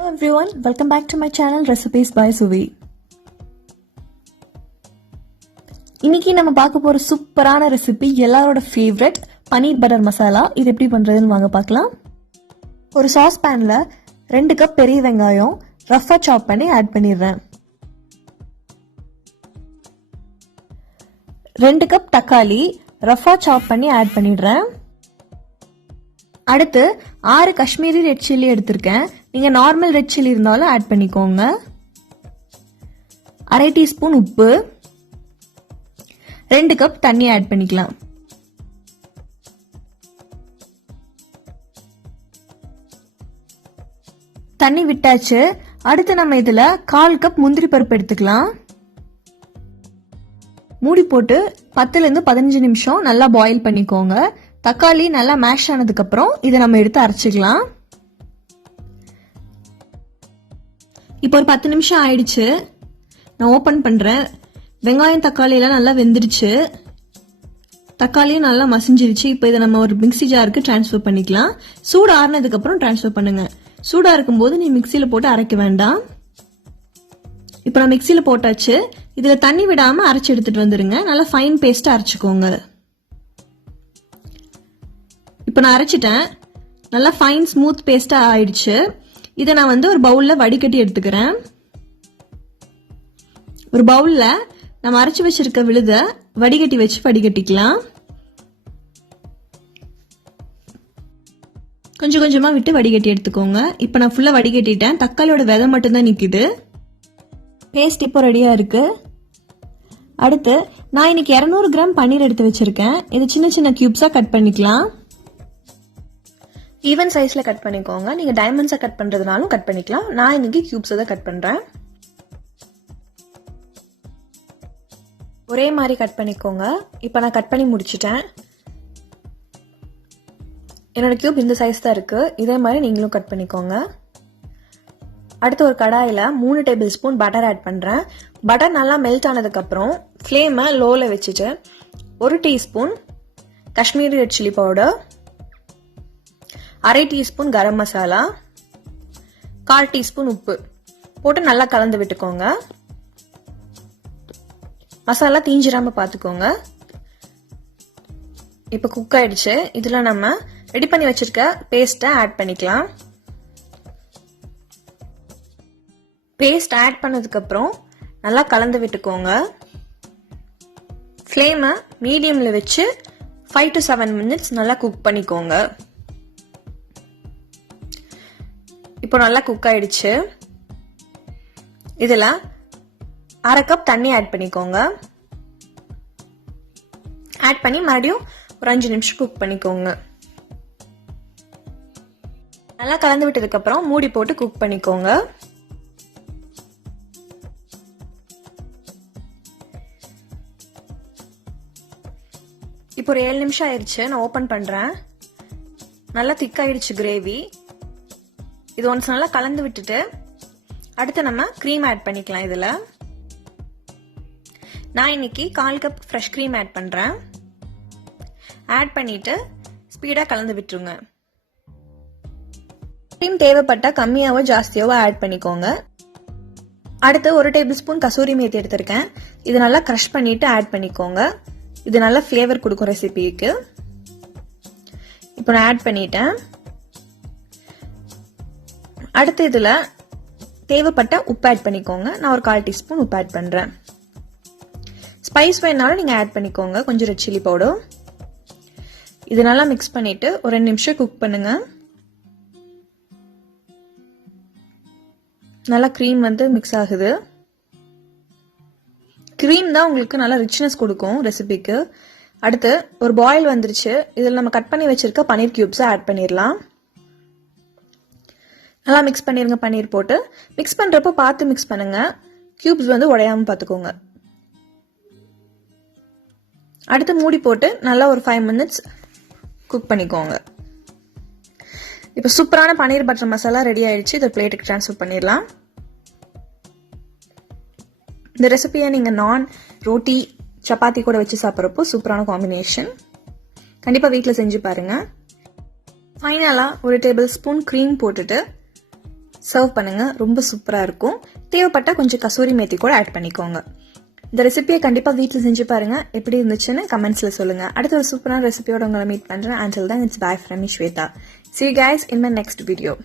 Hello everyone, welcome back to my channel Recipes by Suvi. இன்னைக்கு நம்ம பார்க்க போற சூப்பரான ரெசிபி எல்லாரோட ஃபேவரட் பனீர் பட்டர் மசாலா. இது எப்படி பண்றதுன்னு வாங்க பார்க்கலாம். ஒரு சாஸ் பேன்ல 2 கப் பெரிய வெங்காயம் ரஃபா சாப் பண்ணி ஆட் பண்ணிடுறேன். 2 கப் தக்காளி ரஃபா சாப் பண்ணி ஆட் பண்ணிடுறேன். அடுத்து 6 காஷ்மீரி ரெட் சில்லி எடுத்திருக்கேன். நீங்க நார்மல் ரெட் சில்லி இருந்தாலும் ஆட் பண்ணிக்கோங்க. 1/2 டீஸ்பூன் உப்பு, 2 கப் தண்ணி ஆட் பண்ணிக்கலாம். தண்ணி விட்டாச்சு. அடுத்து நம்ம இதுல 1/4 கப் முந்திரி பருப்பு எடுத்துக்கலாம். மூடி போட்டு 10 ல இருந்து 15 நிமிஷம் நல்லா பாயில் பண்ணிக்கோங்க. தக்காளி நல்லா மேஷ் ஆனதுக்கு அப்புறம் இதை நம்ம எடுத்து அரைச்சிக்கலாம். இப்போ ஒரு 10 நிமிஷம் ஆயிடுச்சு. நான் ஓபன் பண்றேன். வெங்காயம் தக்காளி எல்லாம் நல்லா வெந்துருச்சு. தக்காளியும் நல்லா மசிஞ்சிருச்சு. இப்போ இதை நம்ம ஒரு மிக்ஸி ஜாருக்கு டிரான்ஸ்ஃபர் பண்ணிக்கலாம். சூடு ஆறுனதுக்கு அப்புறம் டிரான்ஸ்ஃபர் பண்ணுங்க. சூடா இருக்கும்போது நீ மிக்ஸில போட்டு அரைக்க வேண்டாம். இப்போ நான் மிக்ஸில போட்டாச்சு. இதுல தண்ணி விடாம அரைச்சு எடுத்துட்டு வந்துருங்க. நல்லா ஃபைன் பேஸ்டா அரைச்சுக்கோங்க. இப்போ நான் அரைச்சிட்டேன். நல்லா ஃபைன் ஸ்மூத் பேஸ்டா ஆயிடுச்சு. இதை நான் ஒரு பவுல்ல வடிகட்டி எடுத்துக்கிறேன். ஒரு பவுல்ல நம்ம அரைச்சு வச்சிருக்க விழுத வடிகட்டி வச்சு வடிகட்டிக்கலாம். கொஞ்சம் கொஞ்சமா விட்டு வடிகட்டி எடுத்துக்கோங்க. இப்போ நான் ஃபுல்லா வடிகட்டிட்டேன். தக்காளியோட விதை மட்டும் தான் நிக்குது. பேஸ்ட் இப்போ ரெடியா இருக்கு. அடுத்து நான் இன்னைக்கு 200 கிராம் பன்னீர் எடுத்து வச்சிருக்கேன். இது சின்ன சின்ன கியூப்ஸா கட் பண்ணிக்கலாம். ஈவன் சைஸ்ல கட் பண்ணிக்கோங்க. நீங்க டைமண்ட்ஸா கட் பண்றதுனாலும் கட் பண்ணிக்கலாம். நான் இன்னைக்கு கியூப்ஸ் தான் கட் பண்றேன். ஒரே மாதிரி கட் பண்ணிக்கோங்க. இப்போ நான் கட் பண்ணி முடிச்சிட்டேன். என்னோட கியூப் இந்த சைஸ் தான் இருக்கு. இதே மாதிரி நீங்களும் கட் பண்ணிக்கோங்க. அடுத்து ஒரு கடாயில 3 டேபிள் ஸ்பூன் பட்டர் ஆட் பண்றேன். பட்டர் நல்லா மெல்ட் ஆனதுக்கு அப்புறம் ஃப்ளேமை லோல வச்சுட்டு 1 teaspoon Kashmiri red chilli powder, 1/2 teaspoon garam masala, 1/4 teaspoon உப்பு போட்டு நல்லா கலந்து விட்டுக்கோங்க. மசாலா தீஞ்சிராம பாத்துக்கோங்க. இப்ப குக் ஆயிடுச்சு. இதுல நம்ம ரெடி பண்ணி வச்சிருக்க பேஸ்ட ஆட் பண்ணிக்கலாம். பேஸ்ட் ஆட் பண்ணதுக்கு அப்புறம் நல்லா கலந்து விட்டுக்கோங்க. ஃப்ளேமை மீடியம்ல வச்சு 5 to 7 மினிட்ஸ் நல்லா குக் பண்ணிக்கோங்க. இப்போ நல்லா குக் ஆயிடுச்சு. இதுல 1/2 கப் தண்ணி ஆட் பண்ணிக்கோங்க. ஆட் பண்ணி மறுபடியும் ஒரு 5 நிமிஷம் குக் பண்ணிக்கோங்க. நல்லா கலந்து விட்டதுக்கு அப்புறம் மூடி போட்டு குக் பண்ணிக்கோங்க. இப்போ ஒரு 7 நிமிஷம் ஆயிடுச்சு. நான் ஓபன் பண்றேன். நல்லா திக் ஆயிடுச்சு கிரேவி. இது ஒன்ஸ் நல்லா கலந்து விட்டுட்டு அடுத்து நம்ம க்ரீம் ஆட் பண்ணிக்கலாம். இதுல நான் இன்னைக்கு 1/4 கப் ஃப்ரெஷ் க்ரீம் ஆட் பண்றேன். ஆட் பண்ணிட்டு ஸ்பீடா கலந்து விட்டுருங்க. க்ரீம் தேவைப்பட்டா கம்மியாவோ ஜாஸ்தியாவோ ஆட் பண்ணிக்கோங்க. அடுத்து 1 டேபிள் ஸ்பூன் கசூரி மேத்தி எடுத்திருக்கேன். இது நல்லா கிரஷ் பண்ணிட்டு ஆட் பண்ணிக்கோங்க. இது நல்ல ஃபிளேவர் கொடுக்கும் ரெசிபிக்கு. இப்போ நான் ஆட் பண்ணிட்டேன். அடுத்து இதுல தேவைப்பட்ட உப்பு ஆட் பண்ணிக்கோங்க. நான் ஒரு 1/4 டீஸ்பூன் உப்பு ஆட் பண்றேன். ஸ்பைஸ் வேணாலும் நீங்க ஆட் பண்ணிக்கோங்க. கொஞ்சம் ரெட் சில்லி பவுடர். இது நல்லா மிக்ஸ் பண்ணிட்டு ஒரு 2 நிமிஷம் குக் பண்ணுங்க. நல்லா க்ரீம் மிக்ஸ் ஆகுது. க்ரீம் தான் உங்களுக்கு நல்லா ரிச்னஸ் கொடுக்கும் ரெசிபிக்கு. அடுத்து ஒரு பாயில் வந்துருச்சு. இதில் நம்ம கட் பண்ணி வச்சிருக்க பன்னீர் கியூப்ஸை ஆட் பண்ணிடலாம். நல்லா மிக்ஸ் பண்ணிருங்க. பன்னீர் போட்டு மிக்ஸ் பண்றப்போ பார்த்து மிக்ஸ் பண்ணுங்க. கியூப்ஸ் உடையாம பார்த்துக்கோங்க. அடுத்து மூடி போட்டு நல்லா ஒரு 5 மினிட்ஸ் குக் பண்ணிக்கோங்க. இப்போ சூப்பரான பன்னீர் பட்டர் மசாலா ரெடி ஆயிடுச்சு. இதை பிளேட்டுக்கு ட்ரான்ஸ்ஃபர் பண்ணிடலாம். இந்த ரெசிபியை நீங்க நான், ரோட்டி, சப்பாத்தி கூட வச்சு சாப்பிட்றப்போ சூப்பரான காம்பினேஷன். கண்டிப்பா வீட்டில் செஞ்சு பாருங்க. ஃபைனலா ஒரு டேபிள் ஸ்பூன் க்ரீம் போட்டுட்டு சர்வ் பண்ணுங்க. ரொம்ப சூப்பராக இருக்கும். தேவைப்பட்டால் கொஞ்சம் கசூரி மேத்தி கூட ஆட் பண்ணிக்கோங்க. இந்த ரெசிபியை கண்டிப்பாக வீட்டில் செஞ்சு பாருங்கள். எப்படி இருந்துச்சுன்னு கமெண்ட்ஸில் சொல்லுங்கள். அடுத்த ஒரு சூப்பரான ரெசிபியோட உங்களை மீட் பண்ணுறேன். Until then, it's bye from me, Shweta. See you guys in my next video.